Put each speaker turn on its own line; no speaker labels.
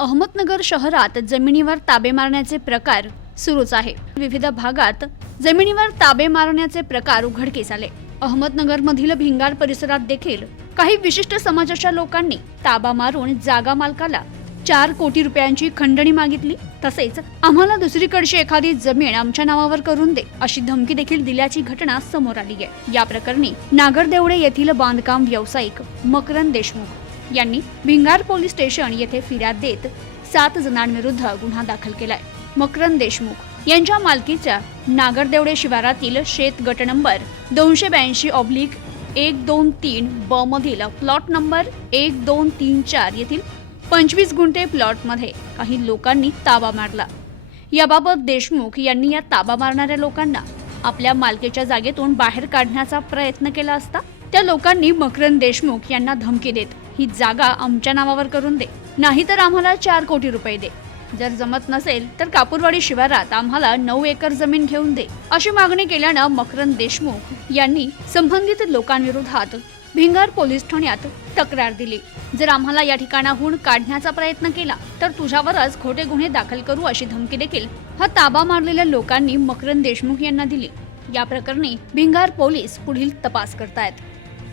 अहमदनगर शहरात जमिनीवर ताबे मारण्याचे प्रकार सुरूच आहे. विविध भागात जमिनीवर ताबे मारण्याचे प्रकार उघडकीस आले. अहमदनगरमधील भिंगार परिसरात देखील काही विशिष्ट समाजाच्या लोकांनी ताबा मारून जागा मालकाला चार कोटी रुपयांची खंडणी मागितली. तसेच आम्हाला दुसरीकडची एखादी जमीन आमच्या नावावर करून दे अशी धमकी देखील दिल्याची घटना समोर आली आहे. या प्रकरणी नागरदेवडे येथील बांधकाम व्यावसायिक मकरन देशमुख. यांनी भिंगार पोलीस स्टेशन येथे फिर्याद देत सात जणांविरुद्ध गुन्हा दाखल केलाय. मकरंद देशमुख यांच्या मालकीच्या नागरदेवडे शिवारातील शेत गट नंबर दोनशे ब्याऐंशी ऑब्लिक एक दोन तीन ब मधील प्लॉट नंबर एक दोन तीन चार येथील पंचवीस गुंठे प्लॉटमध्ये काही लोकांनी ताबा मारला. याबाबत देशमुख यांनी या ताबा मारणाऱ्या लोकांना आपल्या मालकीच्या जागेतून बाहेर काढण्याचा प्रयत्न केला असता त्या लोकांनी मकरंद देशमुख यांना धमकी देत ही जागा आमच्या नावावर करून दे. नाहीतर आम्हाला चार कोटी रुपये दे. जर जमत नसेल तर कापूरवाडी शिवारात आम्हाला नऊ एकर जमीन घेऊन दे. अशी मागणी केल्यानं मकरंद देशमुख यांनी संबंधित लोकांविरोधात भिंगार पोलीस ठाण्यात तक्रार दिली. जर आम्हाला या ठिकाणाहून काढण्याचा प्रयत्न केला तर तुझ्यावरच खोटे गुन्हे दाखल करू अशी धमकी देखील हा ताबा मारलेल्या लोकांनी मकरंद देशमुख यांना दिली. या प्रकरणी भिंगार पोलीस पुढील तपास करतायत.